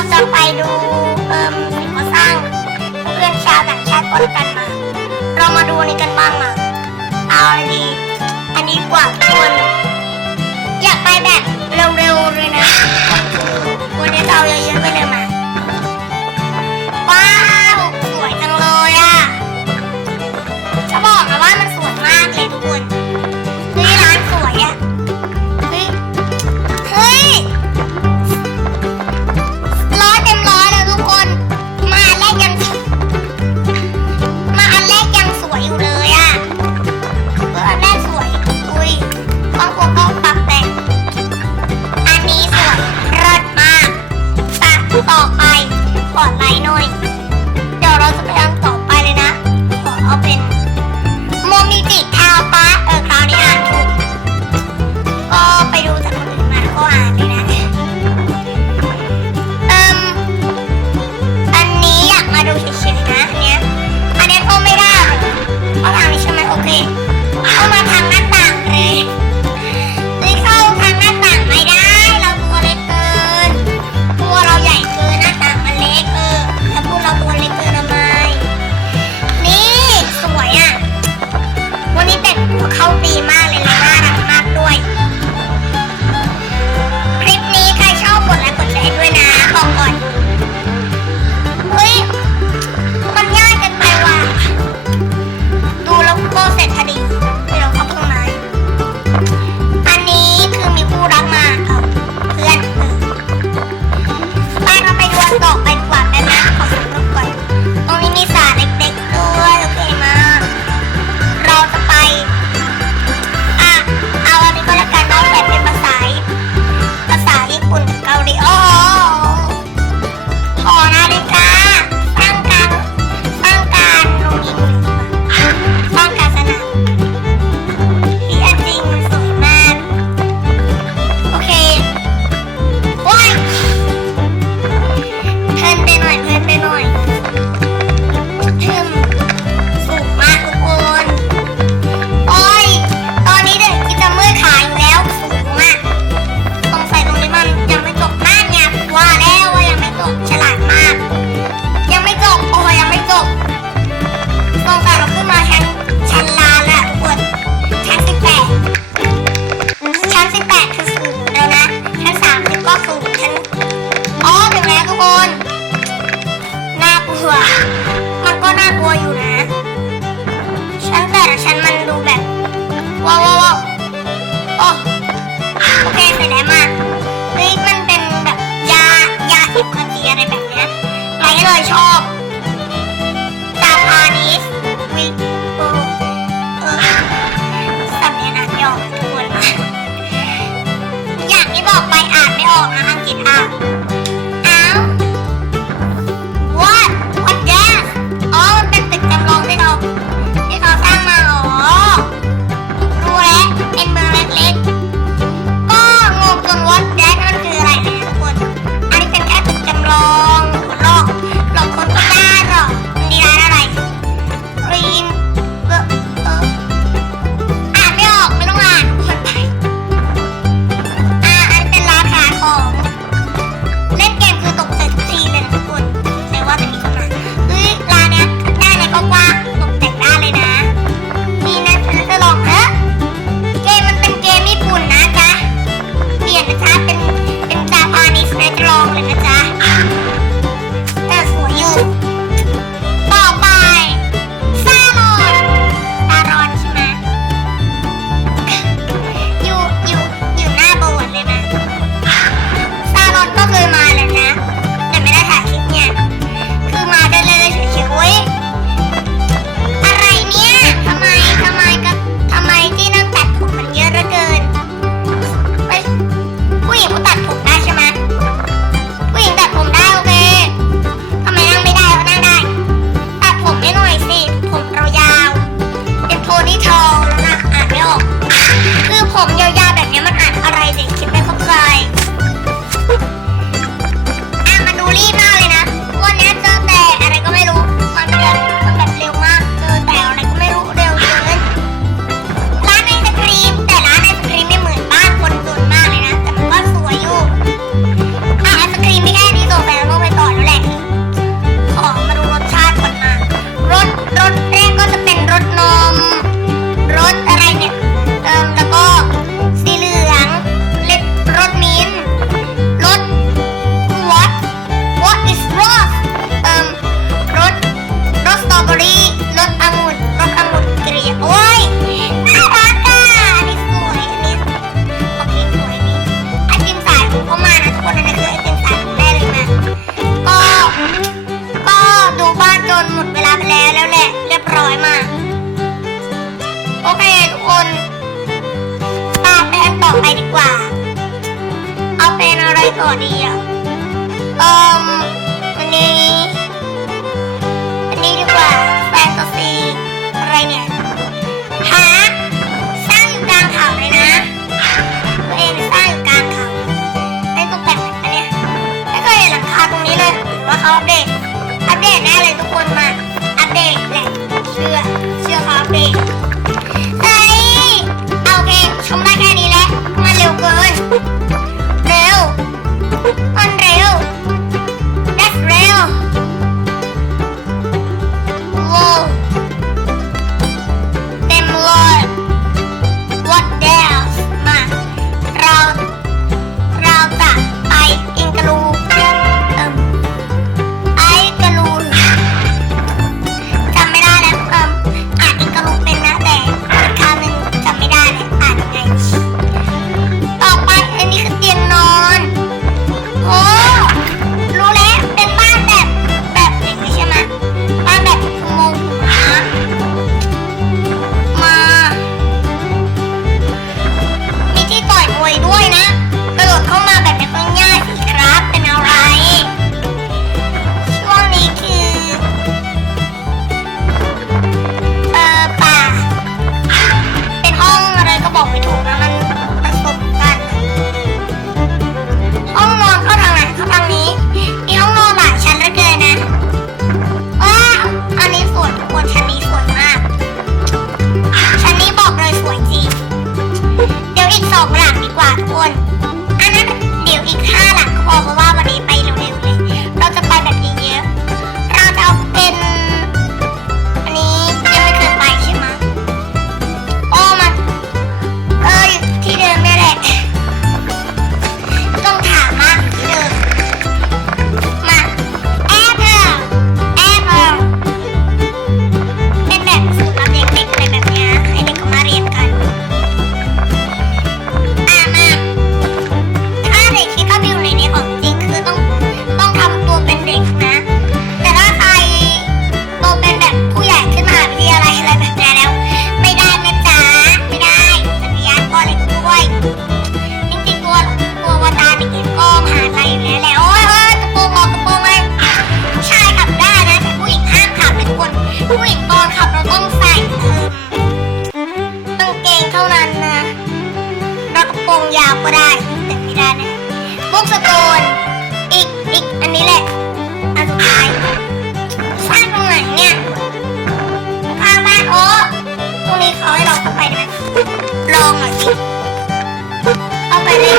ราจะไปดูเอ่อสิ่งสร้างเพื่อนชาวต่างชาติคนกันมา เรามาดูนี่กันบ้างมาเอาดี อันนี้กว่าทุกคนอยากไปแบบเร็วๆเลยนะ มันก็น่ากลัวอยู่นะฉันแต่ฉันมันดูแบบว้าวว้าวโอ้โอเคเสร็จแล้มาเฮ้ยมันเป็นแบบยายาอิบคดีอะไรแบบเนี้ยไรเลยชอบ เคทุกคนตาแปนต่อไปดีกว่า เอาเป็นอะไรก่อนดีอะเอ่มอันนี้ อันนี้ดีกว่าแฟนตาซีอะไรเนี่ย ก็ได้ แต่ไม่ได้นะบล็กสโตนอีกอีกอันนี้แหละ อันสุดท้ายสร้างตรงไหนเนี่ยข้างบ้านโอ้ตรงนี้เขาให้เราเข้าไปได้ไหมลองหน่อยสิเขาไปเลย